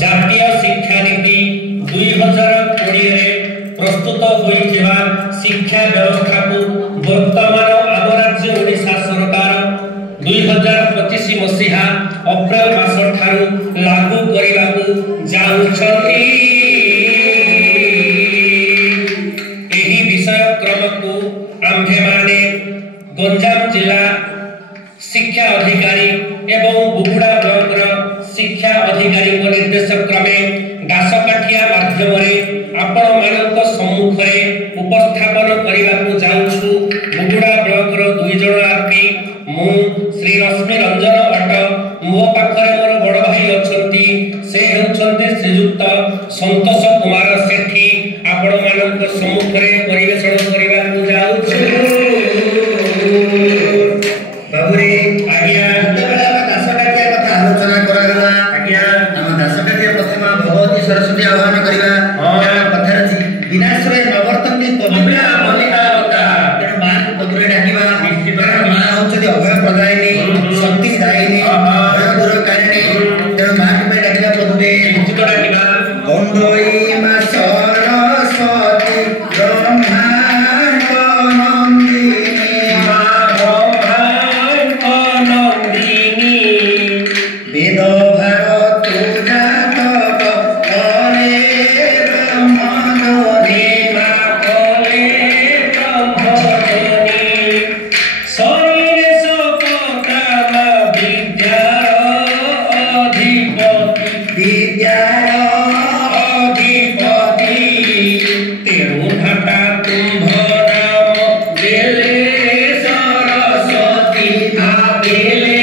जातीय शिक्षा नीति 2020 प्रस्तुत होइथिबा शिक्षा व्यवस्था को वर्तमान आम राज्य ओडिशा सरकार 2025 मसीहा अप्रैल मास ठारू लागू करिबाकू जाउछथि। एही विषय क्रम को आम्भे माने गंजाम जिला शिक्षा अधिकारी एवं बुगुड़ा ब्लॉक शिक्षा अधिकारी निर्देश क्रमे दासकाठिया माध्यम आपण मानक सम्मुख उपस्थापन करने जाऊँ। बुगुड़ा ब्लॉक दुई जन आरपी मु श्री रश्मि रंजन भट्ट मो पाखरे मोर बड़ भाई अच्छी से होउछन्ते श्रीयुक्त संतोष कुमार सेठी आपण मानक सम्मुख परिवेषण करने जाऊँ। बाबुरे आज्ञा दासकाठिया कथा आलोचना करागला। आज्ञा हम दासकाठिया प्रथम भगवती सरस्वती आह्वान करिबा। कथा अछि विनाशरे नवर्तन्ति पवित्रा मल्लिका लता तेणु मां को पदुरे डाकिबा। मां होचि अभय प्रदायिनी शक्ति दायिनी भय दूरकारिणी तेणु मां को डाकिबा पदुरे निश्चित डाकिबा। गंडोई मा सरस्वती ब्रह्मांड नंदिनी मा ब्रह्मांड नंदिनी वेद भारत जातक करे ब्रह्मधनी मा करे ब्रह्मधनी शरीर सपकाम विद्यार अधिपति विद्यार अधिपति तेरु भाटा तुम्भ नाम बेले सरस्वती आबेले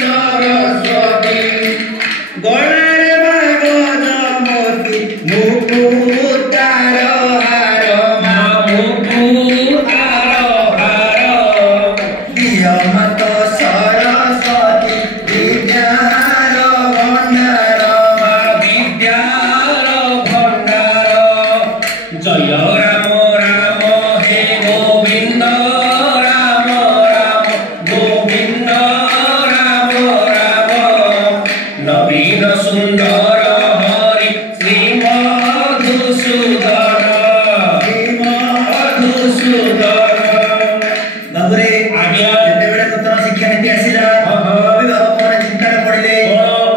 सरस्वती गणारे मागजमती मुकुतार हार मा मुकुतार हार दियमत सरस्वती विद्यार भण्डार मा विद्यार भण्डार जय राम राम हे गोविंद राम राम गोविंद राम राम नवीन सुंदर हरि श्री मधुसूदन बाबुरे आज्ञा जेतेबेले नूतन शिक्षा नीति आसिला अभिभावक माने चिंता पड़िले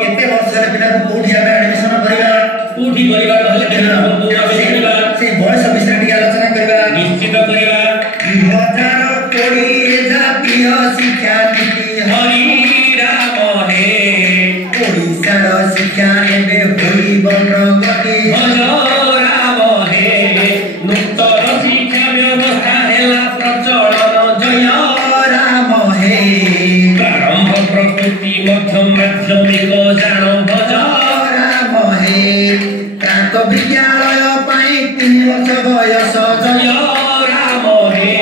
केते वर्ष रे पिला को कोठी आमे एडमिशन करिबा कोठी करिबा कहले केना हम करिबा से बयस विषय टी आलोचना करिबा निश्चित करिबा 2020 जातीय शिक्षा नीति हरि राम हे ओडिशार शिक्षा एबे होइब प्रगति भज राम हे नूतन शिक्षा व्यवस्था हेला प्रचलन जय राम हे प्रारंभ प्रस्तुति मध्यम माध्यमिक जान भज राम हे प्राक विद्यालय पाई 3 वर्ष बयस जय राम हे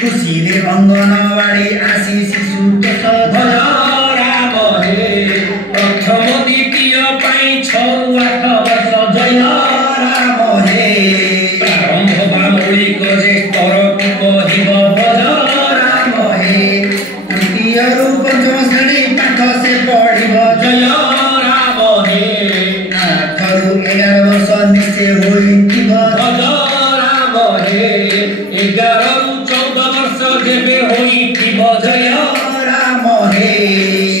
खुशी रे अंगनवाड़ी आसी शिशु तोष भज राम हे प्रथम द्वितीय पाई 6 रु 8 वर्ष जय राम हे प्रारंभ बा मौलिक जे स्तर को कहिब भज राम हे तृतीय रु पंचम श्रेणी पाठ से पढ़िब जय राम हे 8 रु 11 वर्ष निश्चय होइथिब भज राम हे 11 रु 14 वर्ष जेबे होइथिब जय राम हे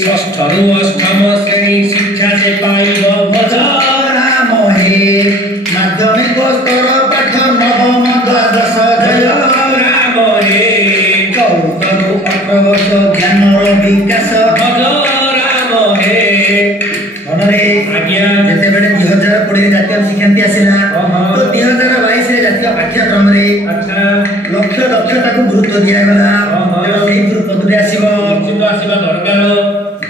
षष्ठ रु अष्टम श्रेणी शिक्षा से पाइब भज राम हे माध्यमिक स्तर पाठ नवम द्वादश जय राम हे 14 रु 18 वर्ष ज्ञानर विकास भज राम हे मनरे आज्ञा जेतेबेले 2020 जातीय शिक्षा नीति आसिला तो 2022 रे जातीय पाठ्यक्रम रे अच्छा लक्ष्य दक्षता को गुरुत्व दिया गला सेही पदुरे आसीबो निश्चित आसीबा दरकार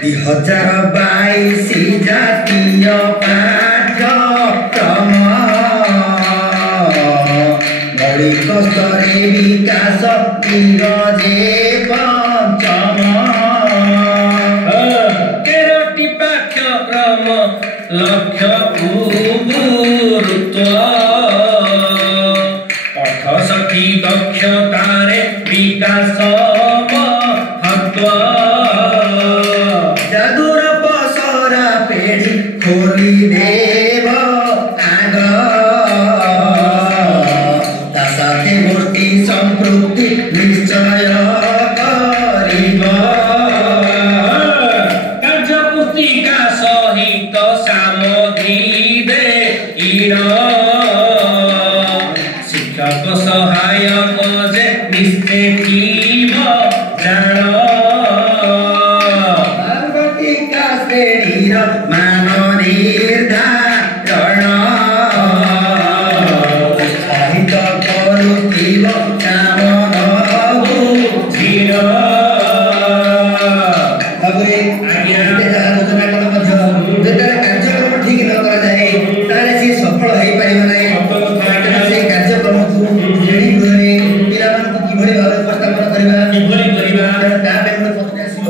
2022 जातीय पाठ्यक्रम मौलिक स्तरे विकास विरजे पंचम 13टी पाठ्यक्रम लक्ष्य गुरुत्व 68 दक्षतारे विकास महत्व जादूर पसरा पेढ़ी खोली देव आग ता साथे मूर्ति संपृक्ति निश्चय करिब कार्य पुस्तिका सहित सामग्री दे शिक्षक सहायक जे निश्चय कीब जान पार्वतीका श्रेणीर मान निर्धारण उत्साहित करुथिब कामन बुझिर ताପରେ ଆଲୋଚନା କଲେ ମଧ୍ୟ ଯେତେବେଳେ କାର୍ଯ୍ୟକ୍ରମ ଠିକ ନ କରାଯାଏ ତାହେଲେ ସେ ସଫଳ ହେଇପାରିବ ନାହିଁ। ସେ କାର୍ଯ୍ୟକ୍ରମକୁ ଶ୍ରେଣୀ ଗୃହରେ ପିଲାମାନଙ୍କୁ କିଭଳି ଭାବରେ ଉପସ୍ଥାପନ କରିବା ତା ପାଇଁ ଗୋଟେ ପତ୍ରିକା ଆସିବ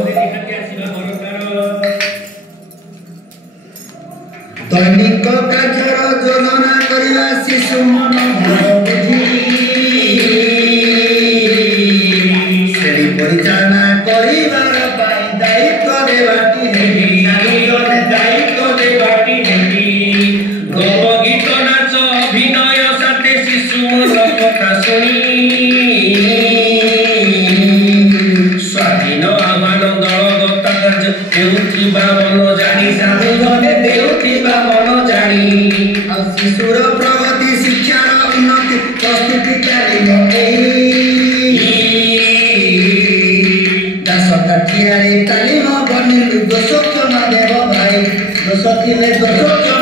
ଦୈନିକ କାର୍ଯ୍ୟର ଯୋଜନା କରିବା ଶିଶୁ ମନ ବୁଝି ଶ୍ରେଣୀ ପରିଚାଳନା କରିବାର ପାଇଁ ଦାୟିତ୍ୱ ଦେବାଟି ହେବି ଦାୟିତ୍ୱ ଦେବାଟି ହେବି ଗପ ଗୀତ ନାଚ ଅଭିନୟ ସାଥେ ଶିଶୁର କଥା ଶୁଣି ସ୍ୱାଧୀନ ଆହ୍ୱାନ ଦଳଗତ କାର୍ଯ୍ୟ ଦେଉଥିବା ମନ ଜାଣି ସାଧୁଘରେ ଦେଉଥିବା ମନ ଜାଣି ଆଉ ଶିଶୁର ପ୍ରଗତି ଶିକ୍ଷାର ଉନ୍ନତି ପ୍ରସ୍ତୁତି ତାଲିମ ଦାସ କାଠିଆରେ ତାଲିମ ବନିଲୁ ଦୋଷ କ୍ଷମା ଦେବ ଭାଇ ଦୋଷ ଥିଲେ ଦୋଷ